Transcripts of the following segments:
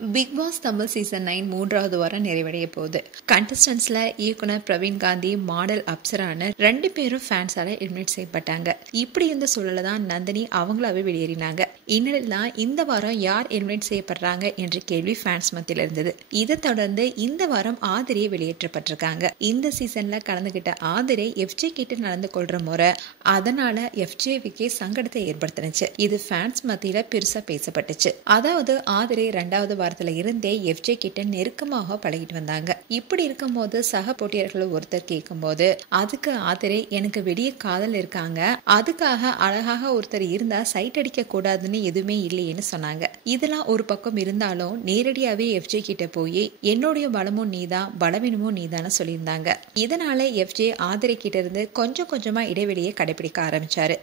Big pass Tamil season 9 மூன்றாவது வாரம் நிறைவடைய போகுது. கண்டஸ்டன்ஸ்ல இயக்குனர் பிரவீன் காந்தி, மாடல் அப்சரான 2 பேரும் ஃபேன்ஸால எலிமினேட் செய்யப்பட்டாங்க. இப்படி இருந்த சூழல தான் நந்தினி அவங்களாவே வெளியேறினாங்க. இந்நிலையில தான் இந்த வாரம் யார் எலிமினேட் செய்யப்படுறாங்க என்ற கேள்வி ஃபேன்ஸ் மத்தியில் இருந்தது. இதை தொடர்ந்து இந்த வாரம் ஆதிரை வெளியேற்றப்பட்டிருக்காங்க. இந்த சீசன்ல கலந்துகிட்ட ஆதிரை எஃப்ஜே கிட்ட நடந்து கொள்ற முறை, அதனால எஃப்ஜேவிக்கே சங்கடத்தை ஏற்படுத்தினுச்சு. இது ஃபேன்ஸ் மத்தியில பெருசா பேசப்பட்டுச்சு. அதாவது ஆதிரை 2வது வாரத்துல இருந்தே எஃப்ஜே கிட்ட நெருக்கமாக பழகிட்டு வந்தாங்க. இப்படி இருக்கும் போது சக போட்டியர்கள் ஒருத்தர் கேட்கும் போது அதுக்கு ஆதிரை, எனக்கு வெளியே காதல் இருக்காங்க, அதுக்காக அழகாக ஒருத்தர் இருந்தா சைட் அடிக்க கூடாதுன்னு எதுவுமே இல்லையேன்னு சொன்னாங்க. இதெல்லாம் ஒரு பக்கம் இருந்தாலும் நேரடியாவே எஃப்ஜே கிட்ட போய் என்னுடைய பலமும் நீதான், பலவீனமும் நீதான்னு சொல்லியிருந்தாங்க. இதனால எஃப்ஜே ஆதிரை கிட்ட இருந்து கொஞ்சம் கொஞ்சமா இடைவெளியை கடைபிடிக்க ஆரம்பிச்சாரு.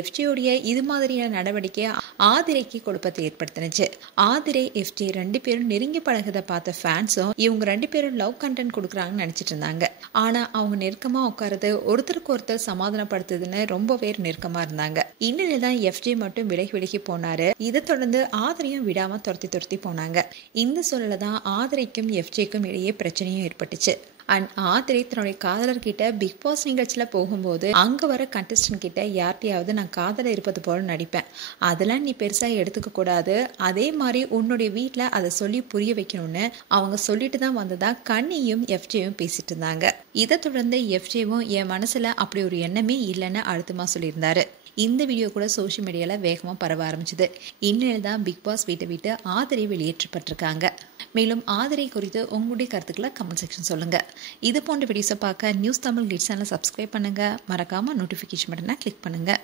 எஃப்ஜேவுடைய இது மாதிரியான நடவடிக்கை ஆதிரைக்கு குழப்பத்தை ஏற்படுத்தினுச்சு. ஆதிரை எஃப்ஜே 2 பேரும் நெருங்கி பழகதை பார்த்த ஃபேன்ஸும் இவங்க 2 பேரும் லவ் கண்டென்ட் கொடுக்குறாங்கன்னு நினைச்சிட்டு இருந்தாங்க. ஆனா அவங்க நெருக்கமா உட்காருது, ஒருத்தருக்கு ஒருத்தர் சமாதானப்படுத்துதுன்னு ரொம்ப பேர் நெருக்கமா இருந்தாங்க. இந்நிலைதான் எஃப்ஜே மட்டும் விலகி போனாரு. இதை தொடர்ந்து ஆதிரையும் விடாம துரத்தி போனாங்க. இந்த சூழல தான் ஆதிரைக்கும் எஃப்ஜேக்கும் இடையே பிரச்சனையும் ஏற்பட்டுச்சு. அண்ட் ஆதிரை தன்னுடைய காதலர்கிட்ட பிக் பாஸ் நிகழ்ச்சியில போகும்போது அங்க வர கண்டஸ்டன்ட் கிட்ட யார்ட்டையாவது நான் காதல இருப்பது போல நடிப்பேன், அதெல்லாம் நீ பெருசா எடுத்துக்க கூடாது, அதே மாதிரி உன்னுடைய வீட்டுல அதை சொல்லி புரிய வைக்கணும்னு அவங்க சொல்லிட்டு தான் வந்ததா கண்ணியும் எஃப்ஜேயும் பேசிட்டு இருந்தாங்க. இதை தொடர்ந்து எஃப்ஜேவும் என் மனசுல அப்படி ஒரு எண்ணமே இல்லைன்னு அழுத்தமா சொல்லியிருந்தாரு. இந்த வீடியோ கூட சோஷியல் மீடியால வேகமா பரவ ஆரம்பிச்சது. இந்நிலையில் தான் பிக் பாஸ் வீட்டை விட்டு ஆதிரை வெளியேற்றப்பட்டிருக்காங்க. மேலும் ஆதிரை குறித்து உங்களுடைய கருத்துக்களை கமெண்ட் செக்ஷன் சொல்லுங்க. இது போன்ற வீடியோஸை பார்க்க நியூஸ் தமிழ் கிட்ஸ் சேனலை சப்ஸ்கிரைப் பண்ணுங்க. மறக்காம நோட்டிஃபிகேஷன் பட்டனை கிளிக் பண்ணுங்க.